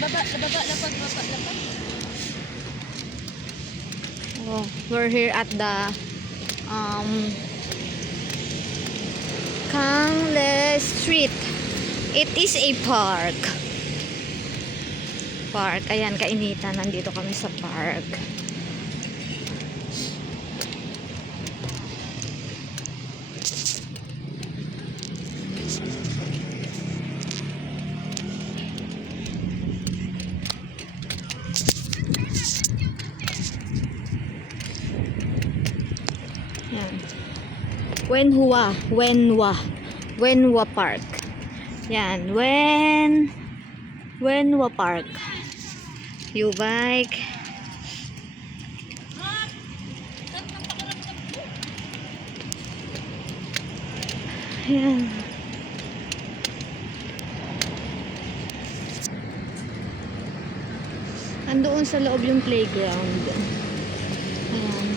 Lapag. Oh, we're here at the Kangle Street. It is a park. Ayan, kainitan. Nandito kami sa park. Yan. Wenhua Park. Yan, Wenhua Park. You bike. Yan. Andoon sa loob yung playground. Ayan.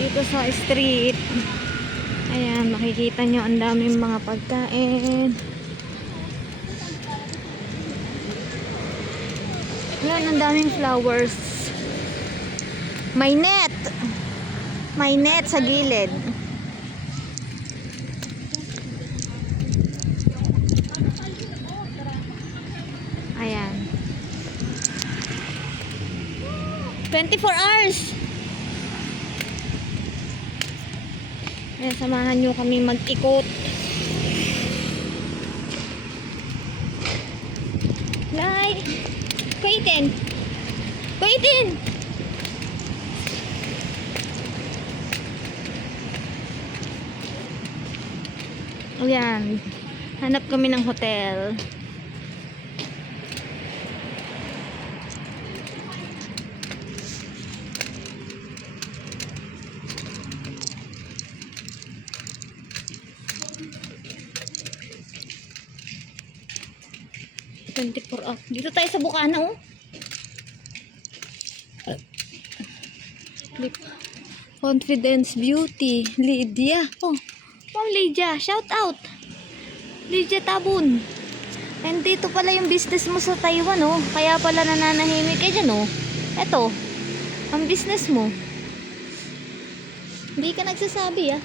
Dito sa street, ayan, makikita nyo ang daming mga pagkain. Ayan, ang daming flowers. May net sa gilid. Ayan, 24 hours. Ayan, samahan nyo kami mag-ikot. Waitin! Ayan, hanap kami ng hotel. Dito tayo sa Bukana, oh. Confidence Beauty, Lydia. Oh, Ma'am Lydia, shout out. Lydia Tabun. And dito pala yung business mo sa Taiwan, oh. Kaya pala nananahimik ka dyan, oh. Eto, ang business mo. Hindi ka nagsasabi, ah.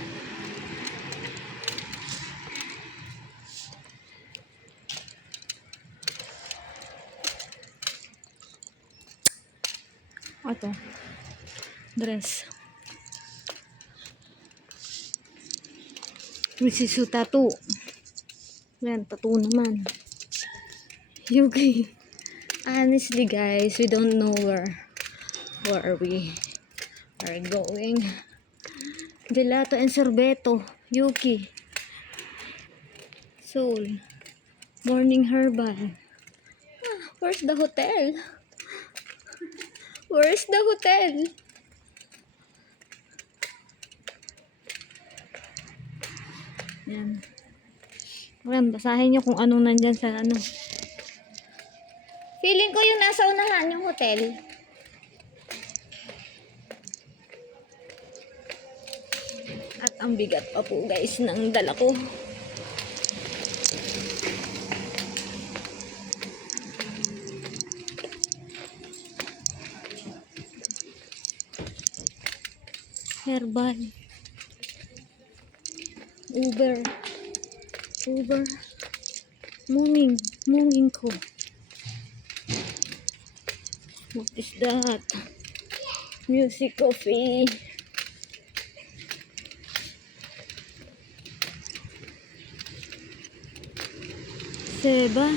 Ito, dress. This is tattoo. Yan, tattoo naman. Yuki. Honestly guys, we don't know where we are going. Gelato and sorbeto. Yuki. Soul. Morning herbal. Where's the hotel? Where's the hotel? Yan. Ayan, basahin nyo kung anong nandyan sa ano. Feeling ko yung nasa unahan yung hotel. At ang bigat pa po guys ng dala ko. Herbal. Uber. Moving ko. What is that? Music coffee. Seba.